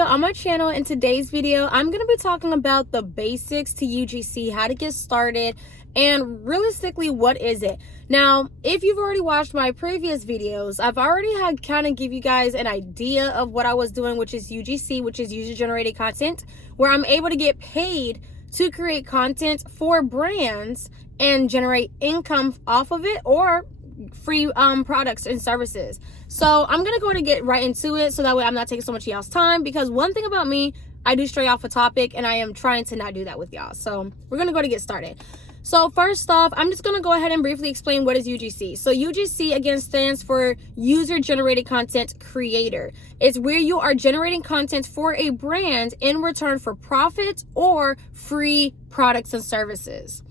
video on my channel. In today's video, I'm going to be talking about the basics to UGC, how to get started, and realistically, what is it? Now, if you've already watched my previous videos, I've already had kind of give you guys an idea of what I was doing, which is UGC, which is user generated content, where I'm able to get paid to create content for brands and generate income off of it, or free products and services. So I'm gonna go ahead and get right into it, so that way I'm not taking so much of y'all's time, because one thing about me, I do stray off a topic, and I am trying to not do that with y'all. So we're gonna go ahead and get started. So first off, I'm just gonna go ahead and briefly explain what is UGC. So UGC again stands for User Generated Content Creator. It's where you are generating content for a brand in return for profit or free products and services.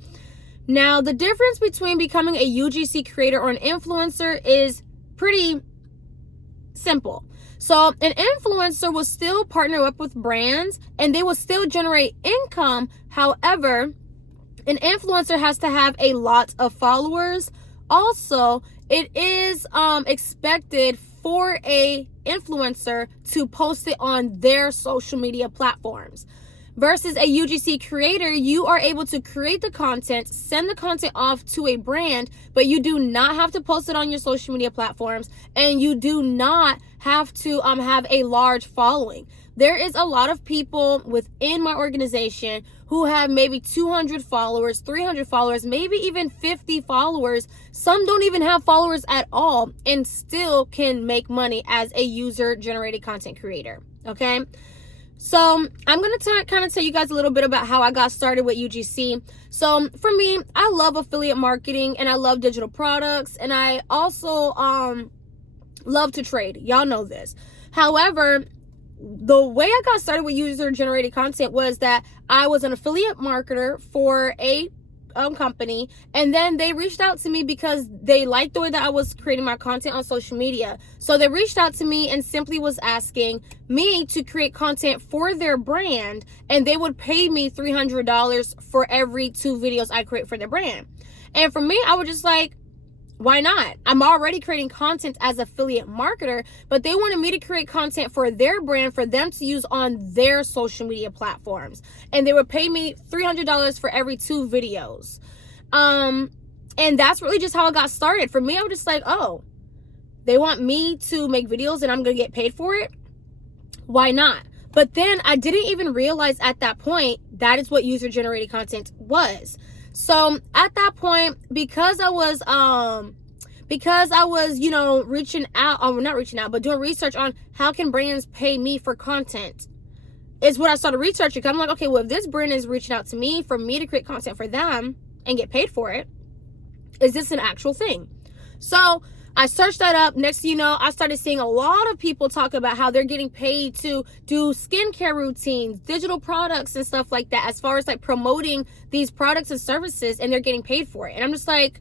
Now, the difference between becoming a UGC creator or an influencer is pretty simple. So an influencer will still partner up with brands and they will still generate income. However, an influencer has to have a lot of followers. Also, it is expected for a influencer to post it on their social media platforms. Versus a UGC creator, you are able to create the content, send the content off to a brand, but you do not have to post it on your social media platforms, and you do not have to have a large following. There is a lot of people within my organization who have maybe 200 followers, 300 followers, maybe even 50 followers. Some don't even have followers at all and still can make money as a user-generated content creator, okay? So I'm going to kind of tell you guys a little bit about how I got started with UGC. So for me, I love affiliate marketing and I love digital products, and I also love to trade. Y'all know this. However, the way I got started with user generated content was that I was an affiliate marketer for a company, and then they reached out to me because they liked the way that I was creating my content on social media. So they reached out to me and simply was asking me to create content for their brand, and they would pay me $300 for every 2 videos I create for their brand. And for me, I was just like, why not? I'm already creating content as affiliate marketer, but they wanted me to create content for their brand for them to use on their social media platforms. And they would pay me $300 for every 2 videos. And that's really just how I got started. For me, I was just like, oh, they want me to make videos and I'm going to get paid for it? Why not? But then I didn't even realize at that point that is what user generated content was. So at that point, because I was, you know, reaching out, not reaching out, but doing research on how can brands pay me for content is what I started researching. I'm like, okay, well, if this brand is reaching out to me for me to create content for them and get paid for it, is this an actual thing? So I searched that up. Next thing you know, I started seeing a lot of people talk about how they're getting paid to do skincare routines, digital products and stuff like that, as far as like promoting these products and services, and they're getting paid for it. And I'm just like,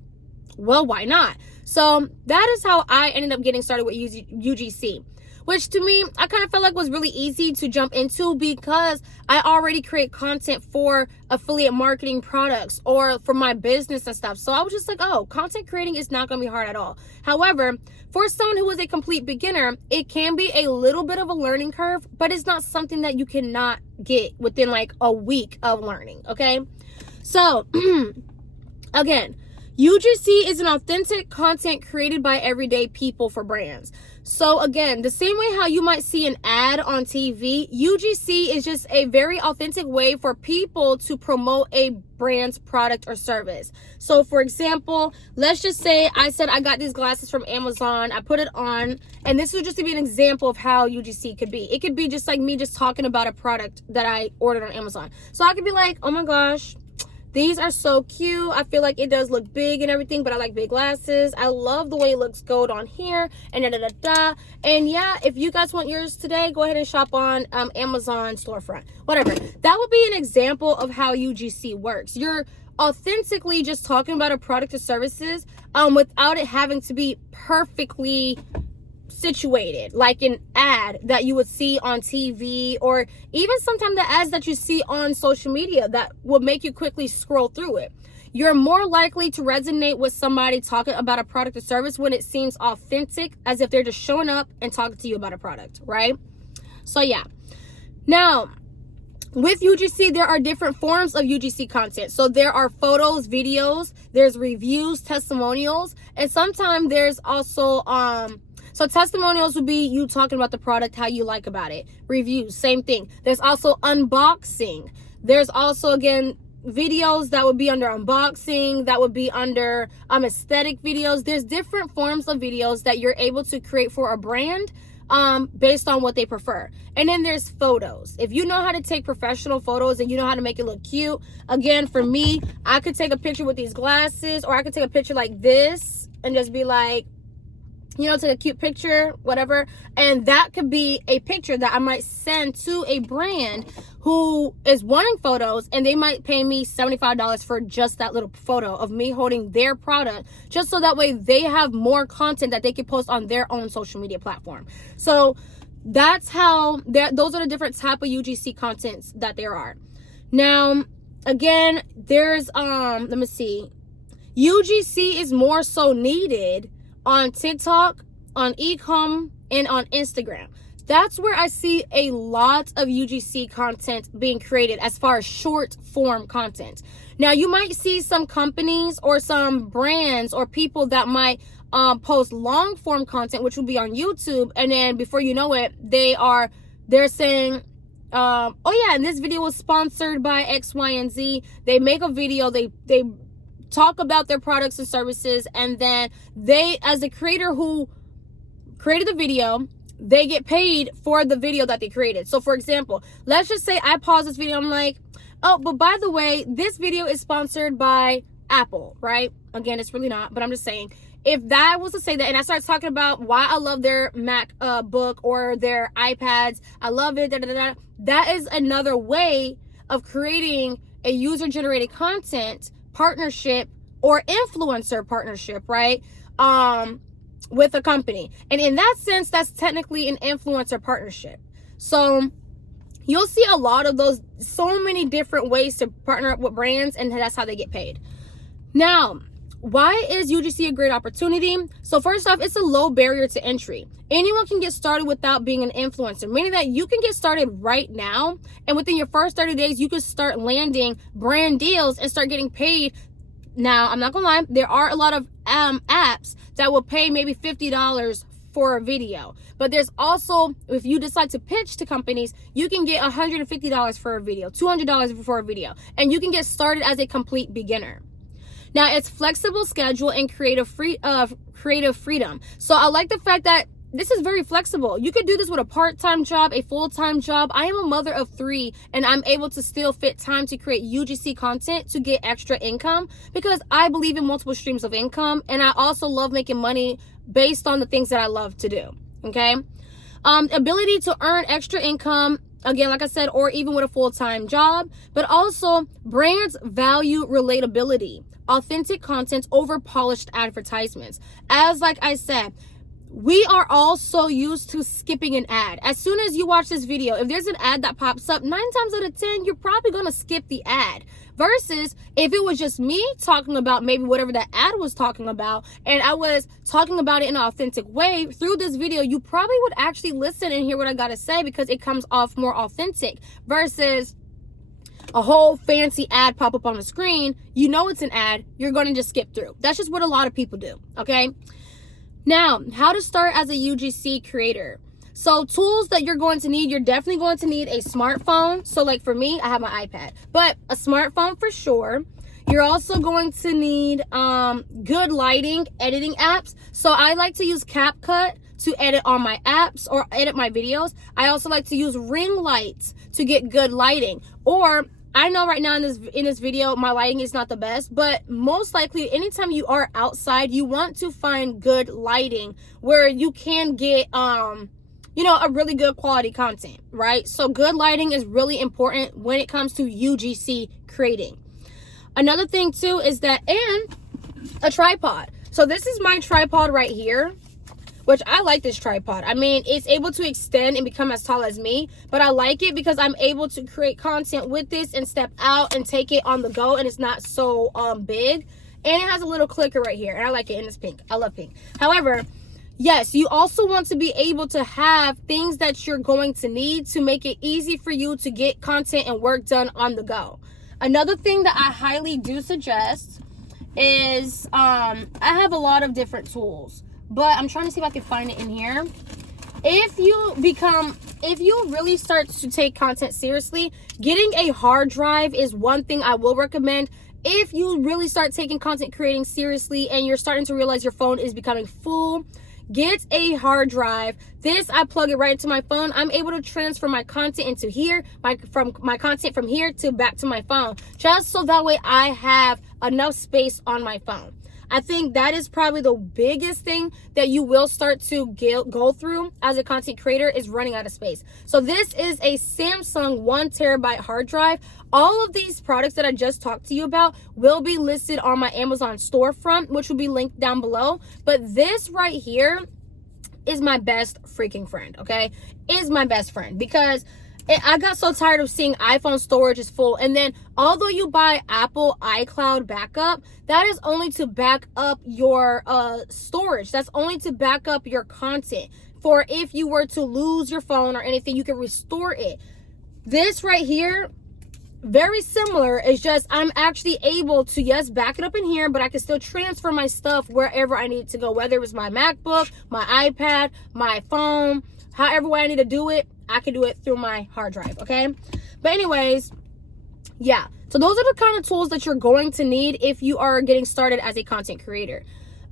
well, why not? So that is how I ended up getting started with UGC, which to me, I kind of felt like was really easy to jump into because I already create content for affiliate marketing products or for my business and stuff. So I was just like, oh, content creating is not going to be hard at all. However, for someone who is a complete beginner, it can be a little bit of a learning curve, but it's not something that you cannot get within like a week of learning, okay? So, again, UGC is an authentic content created by everyday people for brands. So again, the same way how you might see an ad on TV, UGC is just a very authentic way for people to promote a brand's product or service. So for example, let's just say I said I got these glasses from Amazon, I put it on, and this would just be an example of how UGC could be. It could be just like me just talking about a product that I ordered on Amazon. So I could be like, oh my gosh, these are so cute. I feel like it does look big and everything, but I like big glasses. I love the way it looks gold on here, and da-da-da-da. And yeah, if you guys want yours today, go ahead and shop on Amazon storefront, whatever. That would be an example of how UGC works. You're authentically just talking about a product or services without it having to be perfectly situated, like an ad that you would see on TV, or even sometimes the ads that you see on social media that will make you quickly scroll through it. You're more likely to resonate with somebody talking about a product or service when it seems authentic, as if they're just showing up and talking to you about a product, right? So yeah. Now, with UGC, there are different forms of UGC content. So there are photos, videos, there's reviews, testimonials, and sometimes there's also so testimonials would be you talking about the product, how you like about it. Reviews, same thing. There's also unboxing. There's also, again, videos that would be under unboxing, that would be under aesthetic videos. There's different forms of videos that you're able to create for a brand based on what they prefer. And then there's photos. If you know how to take professional photos and you know how to make it look cute, again, for me, I could take a picture with these glasses, or I could take a picture like this and just be like, you know, take a cute picture, whatever. And that could be a picture that I might send to a brand who is wanting photos, and they might pay me $75 for just that little photo of me holding their product, just so that way they have more content that they can post on their own social media platform. So that's how, those are the different type of UGC contents that there are. Now, again, there's, let me see. UGC is more so needed on TikTok, on e-com, and on Instagram. That's where I see a lot of UGC content being created as far as short form content. Now, you might see some companies or some brands or people that might post long form content, which will be on YouTube, and then before you know it, they're saying, oh yeah, and this video was sponsored by X, Y, and Z. They make a video, they talk about their products and services, and then they, as the creator who created the video, they get paid for the video that they created. So for example, let's just say I pause this video, I'm like, oh, but by the way, this video is sponsored by Apple, right? Again, it's really not, but I'm just saying, if that was to say that, and I start talking about why I love their MacBook or their iPads, I love it, that is another way of creating a user-generated content partnership or influencer partnership, right? With a company. And in that sense, that's technically an influencer partnership. So you'll see a lot of those, so many different ways to partner up with brands, and that's how they get paid. Now, why is UGC a great opportunity? So first off, it's a low barrier to entry. Anyone can get started without being an influencer, meaning that you can get started right now, and within your first 30 days, you can start landing brand deals and start getting paid. Now, I'm not gonna lie, there are a lot of apps that will pay maybe $50 for a video. But there's also, if you decide to pitch to companies, you can get $150 for a video, $200 for a video, and you can get started as a complete beginner. Now, it's flexible schedule and creative freedom. So I like the fact that this is very flexible. You could do this with a part-time job, a full-time job. I am a mother of 3, and I'm able to still fit time to create UGC content to get extra income, because I believe in multiple streams of income, and I also love making money based on the things that I love to do, okay? Ability to earn extra income, again, like I said, or even with a full-time job, but also brands value relatability, authentic content over polished advertisements. As like I said, we are all so used to skipping an ad. As soon as you watch this video, if there's an ad that pops up, 9 times out of 10, you're probably gonna skip the ad. Versus if it was just me talking about maybe whatever that ad was talking about, and I was talking about it in an authentic way through this video, you probably would actually listen and hear what I gotta say, because it comes off more authentic. Versus a whole fancy ad pop up on the screen, you know it's an ad, you're gonna just skip through. That's just what a lot of people do, okay? Now, how to start as a UGC creator. So tools that you're going to need, you're definitely going to need a smartphone. So like for me, I have my iPad, but a smartphone for sure. You're also going to need good lighting, editing apps. So I like to use CapCut to edit on my apps or edit my videos. I also like to use ring lights to get good lighting. Or I know right now in this video, my lighting is not the best, but most likely anytime you are outside, you want to find good lighting where you can get, you know, a really good quality content, right? So good lighting is really important when it comes to UGC creating. Another thing too is that, and a tripod. So this is my tripod right here, which I like this tripod. I mean, it's able to extend and become as tall as me, but I like it because I'm able to create content with this and step out and take it on the go, and it's not so big. And it has a little clicker right here, and I like it, and it's pink. I love pink. However, Yes, you also want to be able to have things that you're going to need to make it easy for you to get content and work done on the go. Another thing that I highly do suggest is I have a lot of different tools, but I'm trying to see if I can find it in here. If you really start to take content seriously, getting a hard drive is one thing I will recommend. If you really start taking content creating seriously and you're starting to realize your phone is becoming full, get a hard drive. This, I plug it right into my phone. I'm able to transfer my content into here, my content from here to back to my phone, just so that way I have enough space on my phone. I think that is probably the biggest thing that you will start to go through as a content creator, is running out of space. So this is a Samsung 1 terabyte hard drive. All of these products that I just talked to you about will be listed on my Amazon storefront, which will be linked down below. But this right here is my best freaking friend, okay? Is my best friend, because I got so tired of seeing iPhone storage is full. And then although you buy Apple iCloud backup, that is only to back up your storage. That's only to back up your content. For if you were to lose your phone or anything, you can restore it. This right here, very similar. It's just I'm actually able to, yes, back it up in here, but I can still transfer my stuff wherever I need to go, whether it was my MacBook, my iPad, my phone, however way I need to do it. I can do it through my hard drive, okay? But anyways, yeah. So those are the kind of tools that you're going to need if you are getting started as a content creator.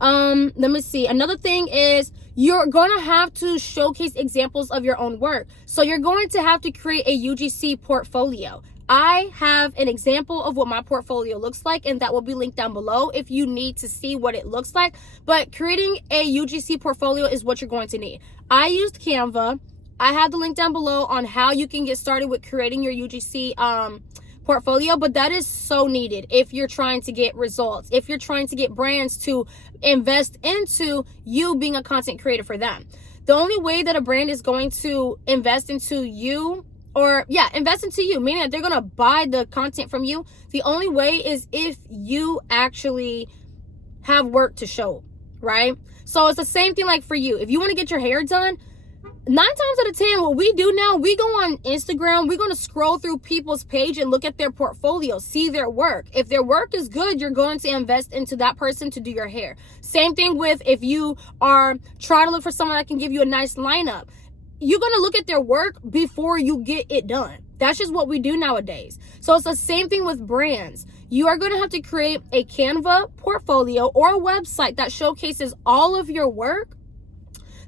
Let me see. Another thing is you're going to have to showcase examples of your own work. So you're going to have to create a UGC portfolio. I have an example of what my portfolio looks like, and that will be linked down below if you need to see what it looks like. But creating a UGC portfolio is what you're going to need. I used Canva. I have the link down below on how you can get started with creating your UGC portfolio, but that is so needed if you're trying to get results, if you're trying to get brands to invest into you being a content creator for them. The only way that a brand is going to invest into you, invest into you, meaning that they're going to buy the content from you, the only way is if you actually have work to show, right? So it's the same thing like for you. If you want to get your hair done, 9 times out of 10, what we do now, we go on Instagram, we're going to scroll through people's page and look at their portfolio, see their work. If their work is good, you're going to invest into that person to do your hair. Same thing with if you are trying to look for someone that can give you a nice lineup. You're going to look at their work before you get it done. That's just what we do nowadays. So it's the same thing with brands. You are going to have to create a Canva portfolio or a website that showcases all of your work.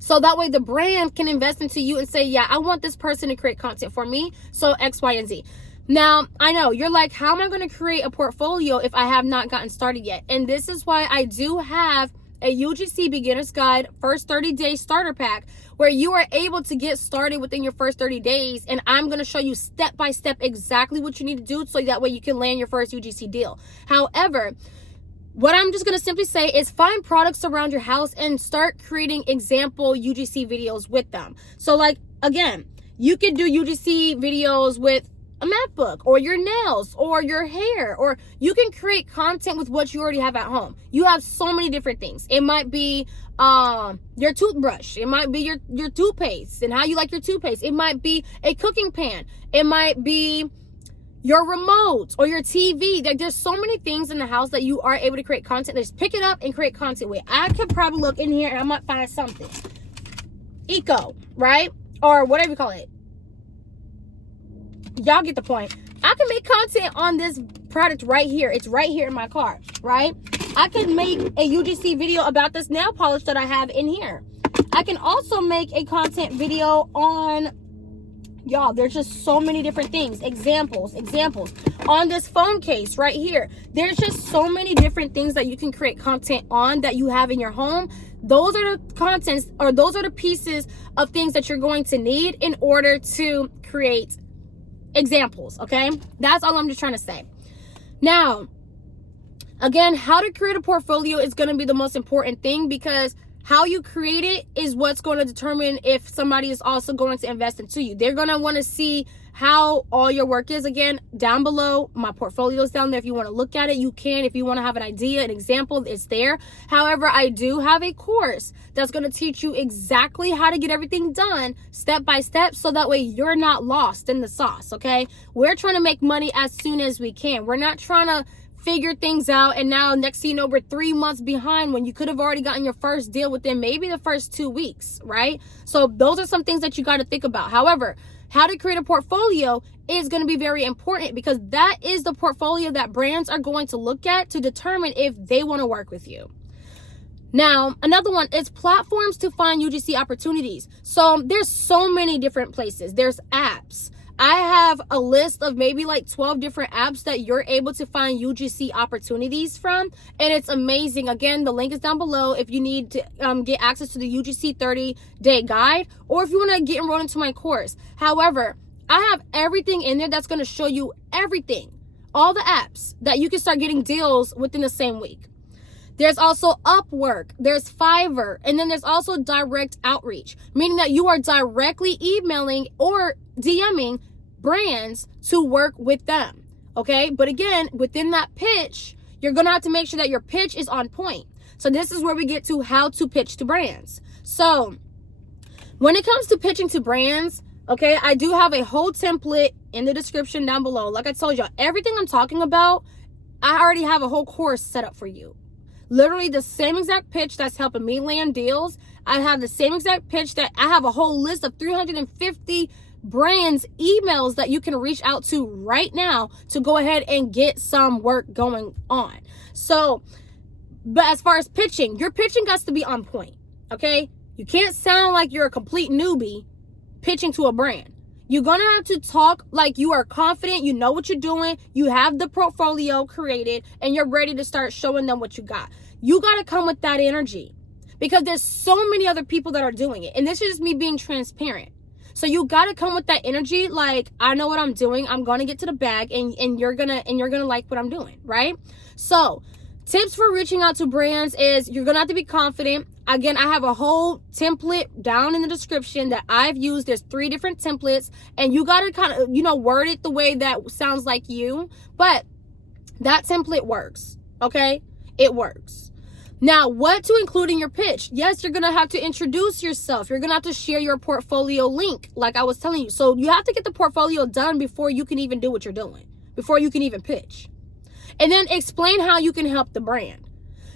So that way the brand can invest into you and say, yeah, I want this person to create content for me. So X, Y, and Z. Now, I know you're like, how am I going to create a portfolio if I have not gotten started yet? And this is why I do have a UGC Beginner's Guide First 30-Day Starter Pack, where you are able to get started within your first 30 days. And I'm going to show you step by step exactly what you need to do so that way you can land your first UGC deal. However, what I'm just going to simply say is find products around your house and start creating example UGC videos with them. So like, again, you could do UGC videos with a MacBook or your nails or your hair, or you can create content with what you already have at home. You have so many different things. It might be your toothbrush. It might be your toothpaste and how you like your toothpaste. It might be a cooking pan. It might be your remote or your TV. There's so many things in the house that you are able to create content. Just pick it up and create content with. I could probably look in here and I might find something. Eco, right? Or whatever you call it. Y'all get the point. I can make content on this product right here. It's right here in my car, right? I can make a UGC video about this nail polish that I have in here. I can also make a content video on, y'all, there's just so many different things. Examples on this phone case right here. There's just so many different things that you can create content on that you have in your home. Those are the contents, or those are the pieces of things that you're going to need in order to create examples. Okay, that's all I'm just trying to say. Now, again, how to create a portfolio is going to be the most important thing, because how you create it is what's going to determine if somebody is also going to invest into you. They're going to want to see how all your work is, again, down below, my portfolio is down there. If you want to look at it, you can. If you want to have an idea, an example, it's there. However, I do have a course that's going to teach you exactly how to get everything done step by step, so that way you're not lost in the sauce, okay? We're trying to make money as soon as we can. We're not trying to figure things out, and now next thing you know, we're 3 months behind when you could have already gotten your first deal within maybe the first 2 weeks, right? So those are some things that you got to think about. However, how to create a portfolio is going to be very important, because that is the portfolio that brands are going to look at to determine if they want to work with you. Now, another one is platforms to find UGC opportunities. So there's so many different places. There's apps. I have a list of maybe like 12 different apps that you're able to find UGC opportunities from, and it's amazing. Again, the link is down below if you need to get access to the UGC 30-day guide, or if you want to get enrolled into my course. However, I have everything in there that's going to show you everything, all the apps that you can start getting deals within the same week. There's also Upwork, there's Fiverr, and then there's also direct outreach, meaning that you are directly emailing or DMing brands to work with them, okay? But again, within that pitch, you're gonna have to make sure that your pitch is on point. So this is where we get to how to pitch to brands. So when it comes to pitching to brands, okay, I do have a whole template in the description down below. Like I told you, everything I'm talking about, I already have a whole course set up for you. Literally the same exact pitch that's helping me land deals. I have the same exact pitch that I have a whole list of 350 brands emails that you can reach out to right now to go ahead and get some work going on. So, but as far as pitching, your pitching has to be on point, okay? You can't sound like you're a complete newbie pitching to a brand. You're gonna have to talk like you are confident, you know what you're doing, you have the portfolio created, and you're ready to start showing them what you got. You gotta come with that energy, because there's so many other people that are doing it, and this is just me being transparent. So you gotta come with that energy, like, I know what I'm doing, I'm gonna get to the bag, and you're gonna like what I'm doing, right? So tips for reaching out to brands is you're gonna have to be confident. Again, I have a whole template down in the description that I've used. There's 3 different templates, and you gotta kind of, word it the way that sounds like you, but that template works, okay? It works. Now, what to include in your pitch? Yes, you're gonna have to introduce yourself. You're gonna have to share your portfolio link, like I was telling you. So you have to get the portfolio done before you can even do what you're doing, before you can even pitch. And then explain how you can help the brand.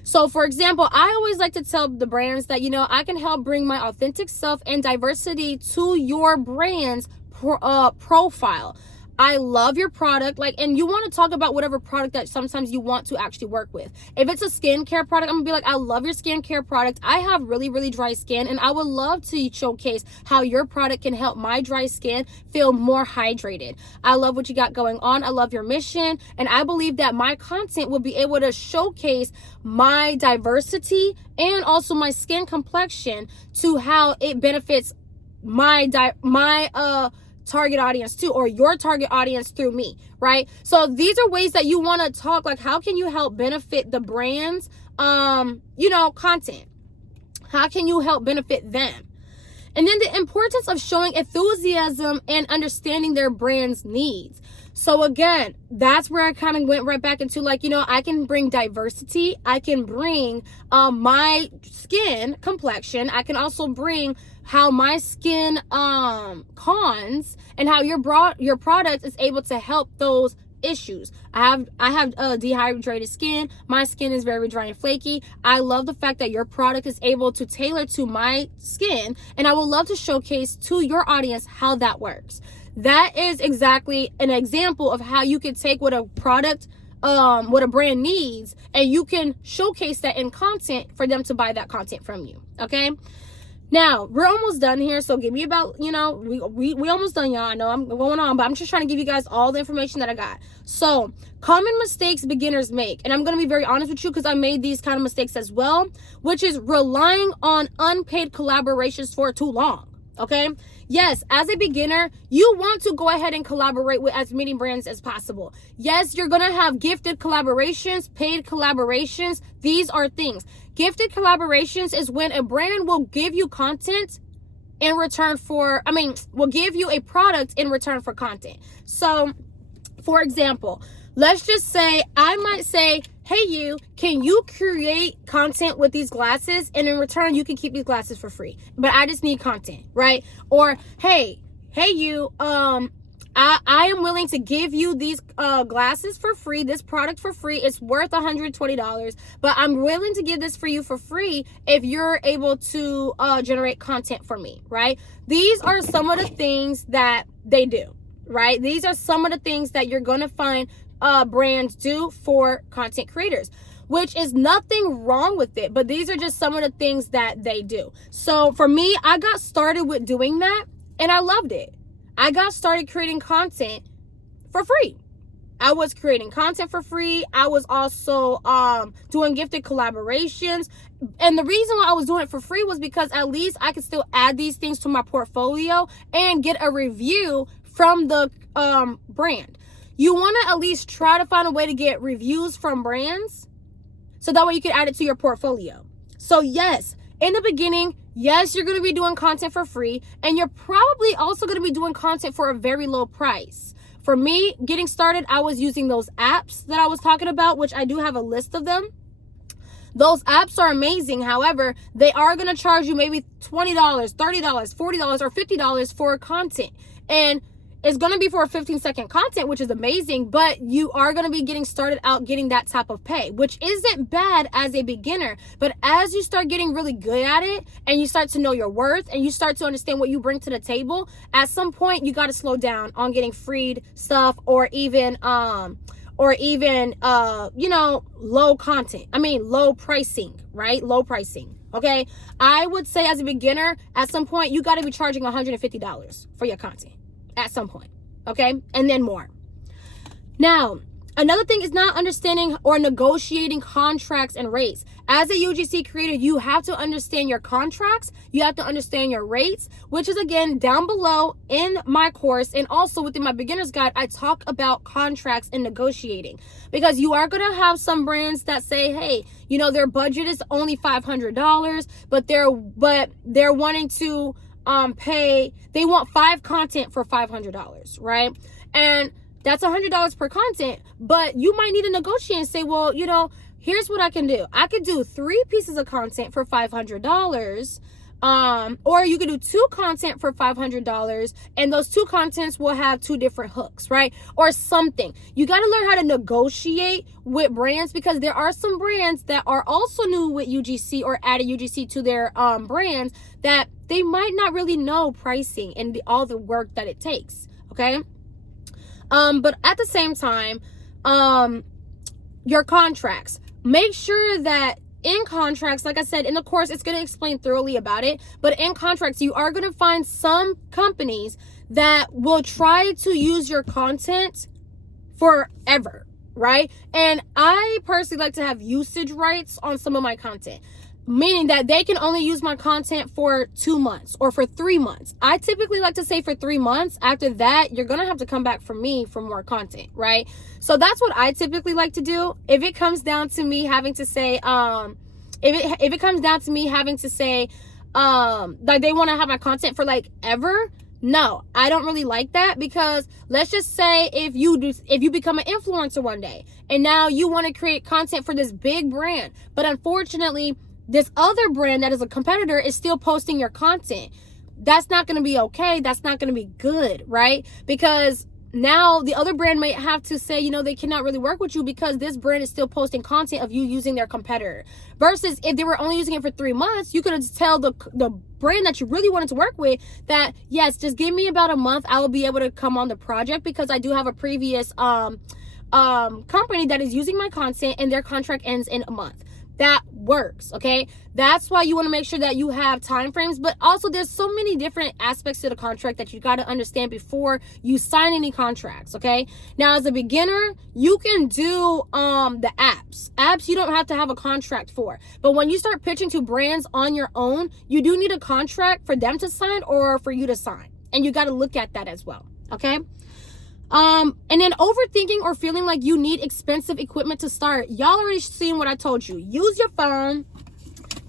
So for example, I always like to tell the brands that, I can help bring my authentic self and diversity to your brand's profile. I love your product, and you want to talk about whatever product that sometimes you want to actually work with. If it's a skincare product, I'm gonna be like, I love your skincare product. I have really, really dry skin, and I would love to showcase how your product can help my dry skin feel more hydrated. I love what you got going on. I love your mission, and I believe that my content will be able to showcase my diversity and also my skin complexion to how it benefits my target audience too, or your target audience through me, right? So these are ways that you want to talk, like, how can you help benefit the brand's content? How can you help benefit them? And then the importance of showing enthusiasm and understanding their brand's needs. So again, that's where I kind of went right back into, I can bring diversity. I can bring my skin complexion. I can also bring how my skin cons and how your product is able to help those issues. I have dehydrated skin. My skin is very dry and flaky. I love the fact that your product is able to tailor to my skin, and I would love to showcase to your audience how that works. That is exactly an example of how you can take what a product, what a brand needs, and you can showcase that in content for them to buy that content from you, okay? Now, we're almost done here, so give me about, we almost done, y'all. I know I'm going on, but I'm just trying to give you guys all the information that I got. So, common mistakes beginners make, and I'm going to be very honest with you because I made these kind of mistakes as well, which is relying on unpaid collaborations for too long, okay? Yes, as a beginner, you want to go ahead and collaborate with as many brands as possible. Yes, you're going to have gifted collaborations, paid collaborations. These are things. Gifted collaborations is when a brand will give you content in return for, will give you a product in return for content. So for example, let's just say I might say, hey, can you create content with these glasses? And in return, you can keep these glasses for free. But I just need content, right? Or, hey, I am willing to give you these glasses for free, this product for free. It's worth $120, but I'm willing to give this for you for free if you're able to generate content for me, right? These are some of the things that they do, right? These are some of the things that you're going to find brands do for content creators, which is nothing wrong with it, but these are just some of the things that they do. So for me, I got started with doing that and I loved it. I got started creating content for free. I was creating content for free. I was also doing gifted collaborations. And the reason why I was doing it for free was because at least I could still add these things to my portfolio and get a review from the brand. You want to at least try to find a way to get reviews from brands so that way you can add it to your portfolio. So yes, in the beginning, yes, you're going to be doing content for free, and you're probably also going to be doing content for a very low price. For me, getting started, I was using those apps that I was talking about, which I do have a list of them. Those apps are amazing. However, they are going to charge you maybe $20, $30, $40, or $50 for content. And it's going to be for a 15-second content, which is amazing, but you are going to be getting started out getting that type of pay, which isn't bad as a beginner. But as you start getting really good at it and you start to know your worth and you start to understand what you bring to the table, at some point you got to slow down on getting freed stuff or even low pricing, right? Low pricing. Okay. I would say as a beginner, at some point you got to be charging $150 for your content. At some point, okay? And then more. Now, another thing is not understanding or negotiating contracts and rates. As a UGC creator, you have to understand your contracts. You have to understand your rates, which is again down below in my course. And also within my beginner's guide, I talk about contracts and negotiating, because you are going to have some brands that say, hey, their budget is only $500, but they're wanting to they want 5 content for $500, right? And that's $100 per content, but you might need to negotiate and say, well, here's what I can do. I could do 3 pieces of content for $500, or you could do 2 content for $500, and those 2 contents will have 2 different hooks, right? Or something. You got to learn how to negotiate with brands, because there are some brands that are also new with UGC or added UGC to their brands that they might not really know pricing and all the work that it takes, okay? But at the same time, your contracts, make sure that in contracts, like I said, in the course, it's going to explain thoroughly about it. But in contracts, you are going to find some companies that will try to use your content forever, right? And I personally like to have usage rights on some of my content, meaning that they can only use my content for 2 months or for 3 months. I typically like to say for 3 months. After that, you're going to have to come back for me for more content, right? So that's what I typically like to do. If it comes down to me having to say, like they want to have my content for like ever, no, I don't really like that, because let's just say if you become an influencer one day and now you want to create content for this big brand, but unfortunately this other brand that is a competitor is still posting your content. That's not going to be okay. That's not going to be good, right? Because now the other brand might have to say, they cannot really work with you because this brand is still posting content of you using their competitor. Versus if they were only using it for 3 months, you could have tell the brand that you really wanted to work with that, yes, just give me about a month. I will be able to come on the project, because I do have a previous company that is using my content and their contract ends in a month. That works, okay? That's why you want to make sure that you have time frames, but also there's so many different aspects to the contract that you got to understand before you sign any contracts, okay? Now, as a beginner, you can do the apps you don't have to have a contract for, but when you start pitching to brands on your own, you do need a contract for them to sign or for you to sign, and you got to look at that as well, okay? And then overthinking or feeling like you need expensive equipment to start. Y'all already seen what I told you. Use your phone.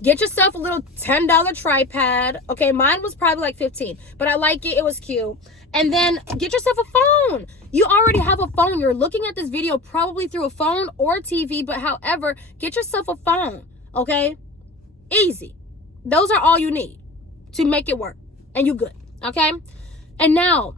Get yourself a little $10 tripod. Okay, mine was probably like 15, but I like it. It was cute. And then get yourself a phone. You already have a phone. You're looking at this video probably through a phone or TV, but however, get yourself a phone, okay? Easy. Those are all you need to make it work, and you good, okay? And now,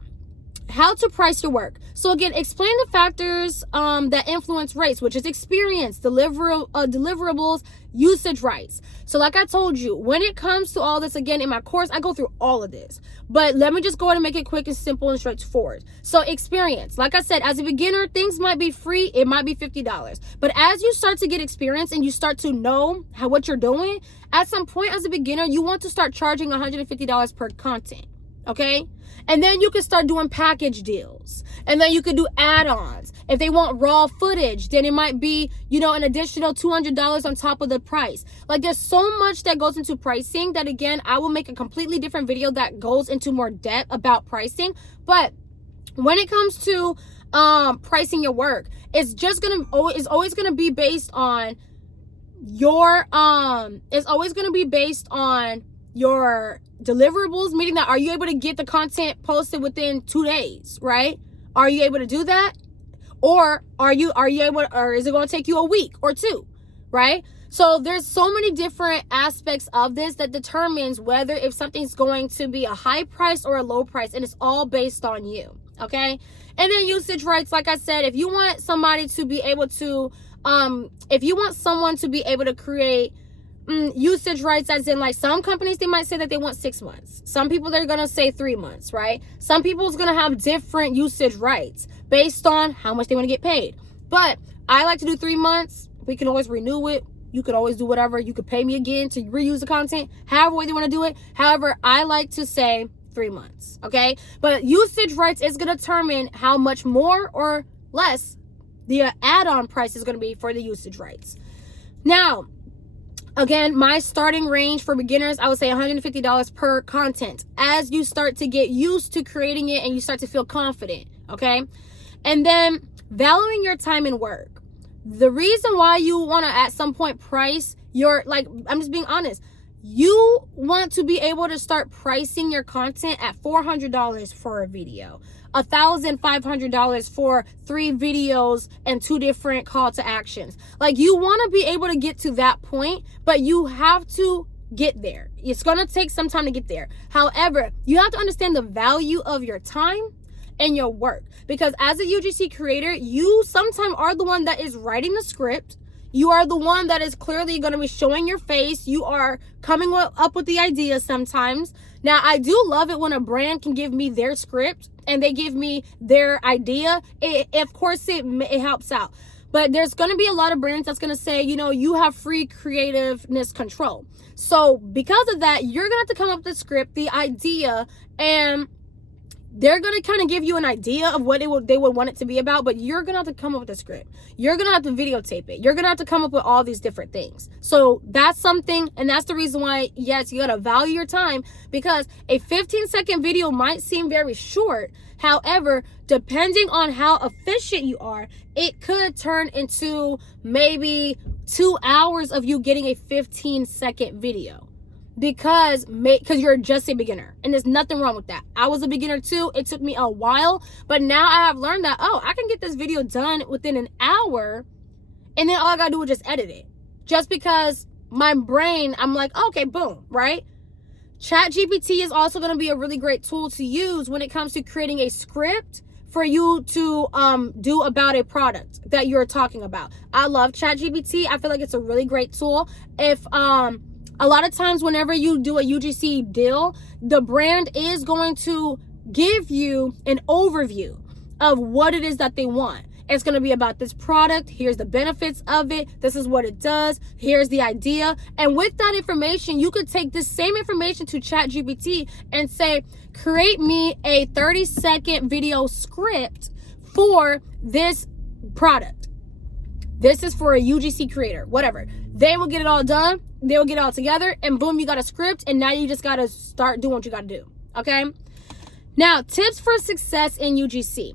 how to price your work. So again, explain the factors that influence rates, which is experience, deliverables, usage rights. So like I told you, when it comes to all this, again, in my course, I go through all of this. But let me just go ahead and make it quick and simple and straightforward. So experience, like I said, as a beginner, things might be free. It might be $50. But as you start to get experience and you start to know what you're doing, at some point as a beginner, you want to start charging $150 per content. Okay? And then you can start doing package deals. And then you could do add-ons. If they want raw footage, then it might be, an additional $200 on top of the price. Like, there's so much that goes into pricing that, again, I will make a completely different video that goes into more depth about pricing. But when it comes to pricing your work, it's always gonna be based on your your deliverables, meaning that are you able to get the content posted within 2 days, right? Are you able to do that? Or are you able, or is it going to take you a week or 2, right? So there's so many different aspects of this that determines whether if something's going to be a high price or a low price, and it's all based on you, okay? And then usage rights, like I said, if you want somebody to be able to, if you want someone to be able to create usage rights, as in, like, some companies, they might say that they want 6 months. Some people, they're gonna say 3 months, right? Some people's gonna have different usage rights based on how much they want to get paid. But I like to do 3 months. We can always renew it. You could always do whatever. You could pay me again to reuse the content, however way they want to do it. However, I like to say 3 months, okay? But usage rights is gonna determine how much more or less the add-on price is gonna be for the usage rights. Now, again, my starting range for beginners, I would say $150 per content as you start to get used to creating it and you start to feel confident, okay? And then valuing your time and work. The reason why you want to at some point price your, like, I'm just being honest, you want to be able to start pricing your content at $400 for a video, $1,500 for 3 videos and 2 different call to actions. Like, you want to be able to get to that point, but you have to get there. It's going to take some time to get there. However, you have to understand the value of your time and your work, because as a UGC creator, you sometimes are the one that is writing the script. You are the one that is clearly going to be showing your face. You are coming up with the idea sometimes. Now, I do love it when a brand can give me their script and they give me their idea. Of course, it helps out. But there's going to be a lot of brands that's going to say, you have free creativeness control. So because of that, you're going to have to come up with the script, the idea, and they're going to kind of give you an idea of what they would want it to be about, but you're going to have to come up with a script. You're going to have to videotape it. You're going to have to come up with all these different things. So that's something, and that's the reason why, yes, you got to value your time, because a 15-second video might seem very short. However, depending on how efficient you are, it could turn into maybe 2 hours of you getting a 15-second video. Because you're just a beginner, and there's nothing wrong with that. I was a beginner too. It took me a while, but now I have learned that, I can get this video done within an hour, and then all I gotta do is just edit it. Just because my brain, I'm like, okay, boom, right? ChatGPT is also gonna be a really great tool to use when it comes to creating a script for you to do about a product that you're talking about. I love ChatGPT. I feel like it's a really great tool. If a lot of times whenever you do a UGC deal, the brand is going to give you an overview of what it is that they want. It's going to be about this product. Here's the benefits of it. This is what it does. Here's the idea. And with that information, you could take this same information to ChatGPT and say, create me a 30-second video script for this product. This is for a UGC creator, whatever. They will get it all done. They will get it all together, and boom, you got a script, and now you just got to start doing what you got to do, okay? Now, tips for success in UGC.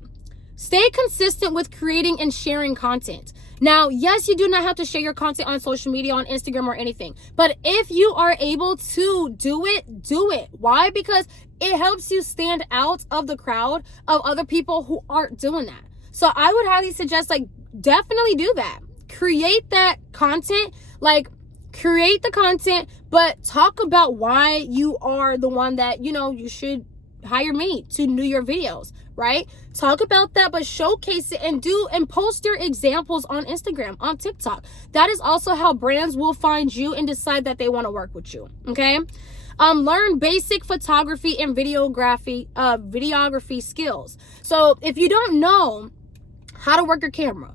Stay consistent with creating and sharing content. Now, yes, you do not have to share your content on social media, on Instagram or anything. But if you are able to do it, do it. Why? Because it helps you stand out of the crowd of other people who aren't doing that. So I would highly suggest, like, definitely do that. Create that content, like, create the content, but talk about why you are the one that, you know, you should hire me to do your videos, right? Talk about that, but showcase it and post your examples on Instagram, on TikTok. That is also how brands will find you and decide that they want to work with you. Okay. Learn basic photography and videography skills. So if you don't know how to work your camera,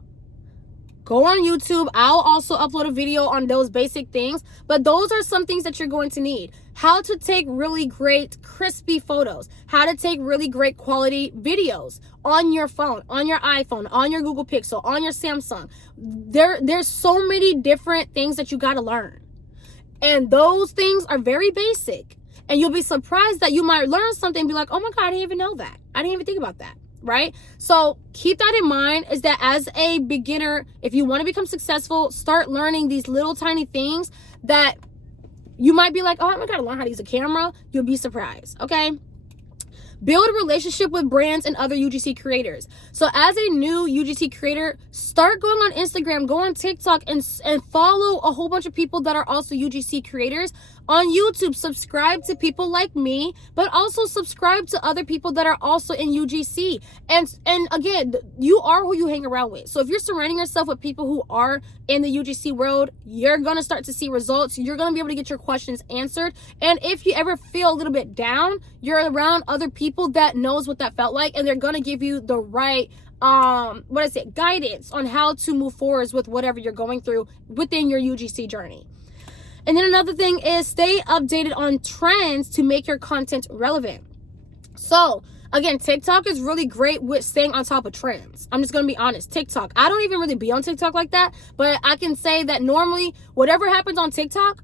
go on YouTube. I'll also upload a video on those basic things, but those are some things that you're going to need. How to take really great crispy photos, how to take really great quality videos on your phone, on your iPhone, on your Google Pixel, on your Samsung. There's so many different things that you got to learn. And those things are very basic. And you'll be surprised that you might learn something and be like, oh my God, I didn't even know that. I didn't even think about that. Right? So keep that in mind, is that as a beginner, if you want to become successful, start learning these little tiny things that you might be like, oh, I'm gonna learn how to use a camera. You'll be surprised. Okay. Build a relationship with brands and other UGC creators. So as a new UGC creator, start going on Instagram, go on TikTok, and follow a whole bunch of people that are also UGC creators. On YouTube, subscribe to people like me, but also subscribe to other people that are also in UGC. And again, you are who you hang around with. So if you're surrounding yourself with people who are in the UGC world, you're going to start to see results. You're going to be able to get your questions answered. And if you ever feel a little bit down, you're around other people that knows what that felt like, and they're going to give you the right guidance on how to move forward with whatever you're going through within your UGC journey. And then another thing is stay updated on trends to make your content relevant. So again, TikTok is really great with staying on top of trends. I'm just going to be honest. TikTok, I don't even really be on TikTok like that, but I can say that normally whatever happens on TikTok,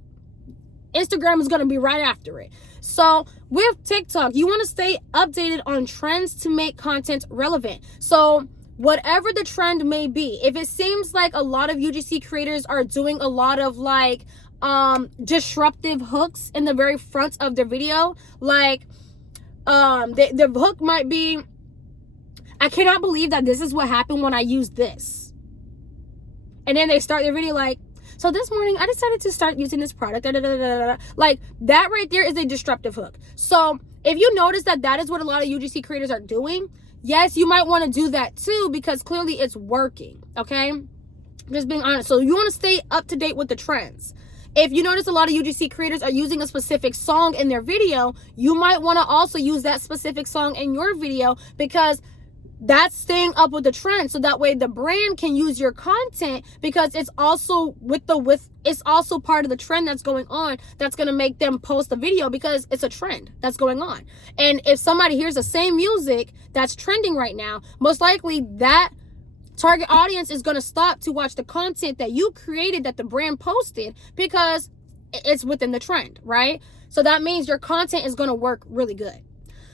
Instagram is going to be right after it. So with TikTok, you want to stay updated on trends to make content relevant. So whatever the trend may be, if it seems like a lot of UGC creators are doing a lot of like disruptive hooks in the very front of their video, like the hook might be, I cannot believe that this is what happened when I used this. And then they start their video like, so this morning I decided to start using this product. Like that right there is a disruptive hook. So if you notice that that is what a lot of UGC creators are doing, yes, you might want to do that too, because clearly it's working. Okay, just being honest. So you want to stay up to date with the trends. If you notice a lot of UGC creators are using a specific song in their video, you might want to also use that specific song in your video, because that's staying up with the trend. So that way the brand can use your content, because it's also it's also part of the trend that's going on, that's going to make them post a video, because it's a trend that's going on. And if somebody hears the same music that's trending right now, most likely that target audience is going to stop to watch the content that you created, that the brand posted, because it's within the trend, right? So that means your content is going to work really good.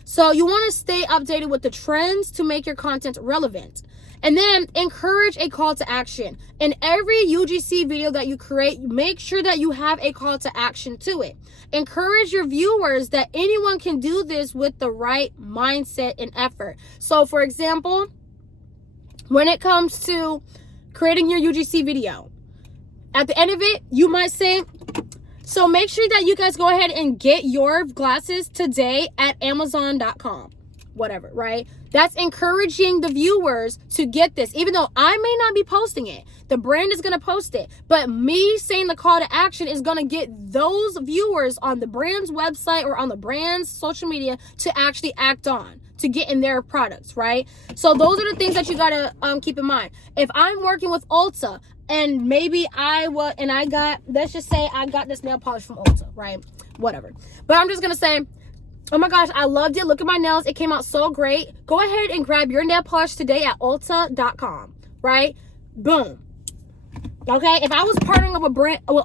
So you want to stay updated with the trends to make your content relevant. And then encourage a call to action. In every UGC video that you create, make sure that you have a call to action to it. Encourage your viewers that anyone can do this with the right mindset and effort. So for example, when it comes to creating your UGC video, at the end of it, you might say, so make sure that you guys go ahead and get your glasses today at Amazon.com, whatever, right? That's encouraging the viewers to get this, even though I may not be posting it. The brand is going to post it, but me saying the call to action is going to get those viewers on the brand's website or on the brand's social media to actually act on, to get in their products, right? So those are the things that you got to keep in mind. If I'm working with Ulta, and maybe let's just say I got this nail polish from Ulta, right? Whatever. But I'm just going to say, oh my gosh, I loved it. Look at my nails. It came out so great. Go ahead and grab your nail polish today at Ulta.com, right? Boom. Okay, if I was partnering up with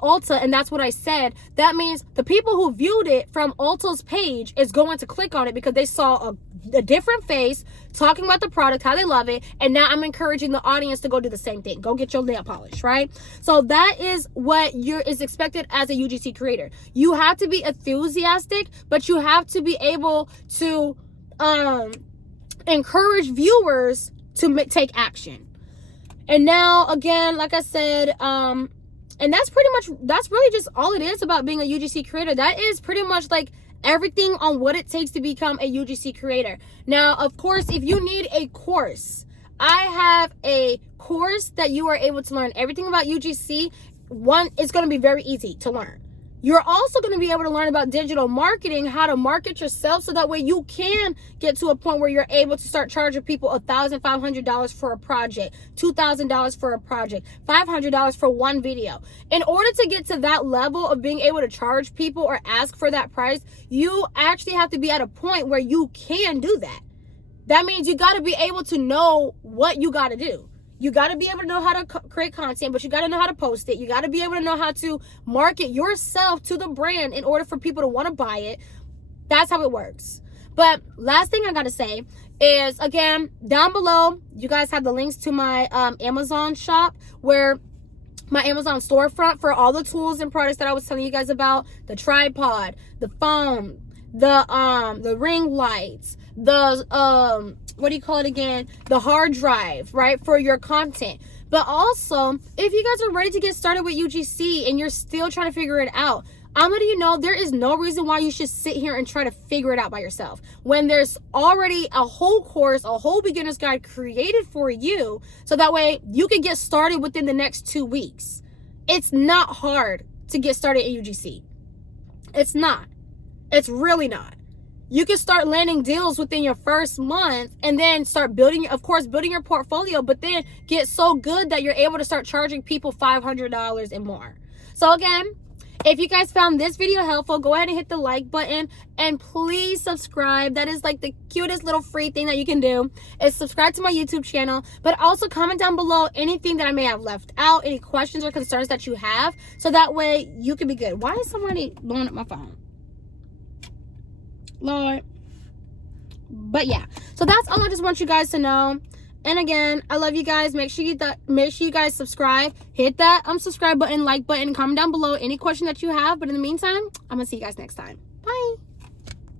Ulta and that's what I said, that means the people who viewed it from Ulta's page is going to click on it because they saw a different face talking about the product, how they love it, and now I'm encouraging the audience to go do the same thing. Go get your nail polish, right? So that is what is expected as a UGC creator. You have to be enthusiastic, but you have to be able to encourage viewers to take action. And now, again, like I said, and that's really just all it is about being a UGC creator. That is pretty much like everything on what it takes to become a UGC creator. Now, of course, if you need a course, I have a course that you are able to learn everything about UGC. One, it's going to be very easy to learn. You're also going to be able to learn about digital marketing, how to market yourself, so that way you can get to a point where you're able to start charging people $1,500 for a project, $2,000 for a project, $500 for one video. In order to get to that level of being able to charge people or ask for that price, you actually have to be at a point where you can do that. That means you got to be able to know what you got to do. You got to be able to know how to create content, but you got to know how to post it. You got to be able to know how to market yourself to the brand in order for people to want to buy it. That's how it works. But last thing I got to say is, again, down below, you guys have the links to my Amazon shop, where my Amazon storefront for all the tools and products that I was telling you guys about, the tripod, the phone, the ring lights, the what do you call it again? The hard drive, right? For your content. But also, if you guys are ready to get started with UGC and you're still trying to figure it out, I'm letting you know there is no reason why you should sit here and try to figure it out by yourself, when there's already a whole course, a whole beginner's guide created for you, so that way you can get started within the next 2 weeks. It's not hard to get started at UGC. It's not. It's really not. You can start landing deals within your first month and then start building your portfolio, but then get so good that you're able to start charging people $500 and more. So again, if you guys found this video helpful, go ahead and hit the like button and please subscribe. That is like the cutest little free thing that you can do, is subscribe to my YouTube channel, but also comment down below anything that I may have left out, any questions or concerns that you have, so that way you can be good. Why is somebody blowing up my phone? Lord. But yeah, so that's all I just want you guys to know. And again, I love you guys. Make sure you guys subscribe, hit that subscribe button, like button, comment down below any question that you have. But in the meantime, I'm gonna see you guys next time.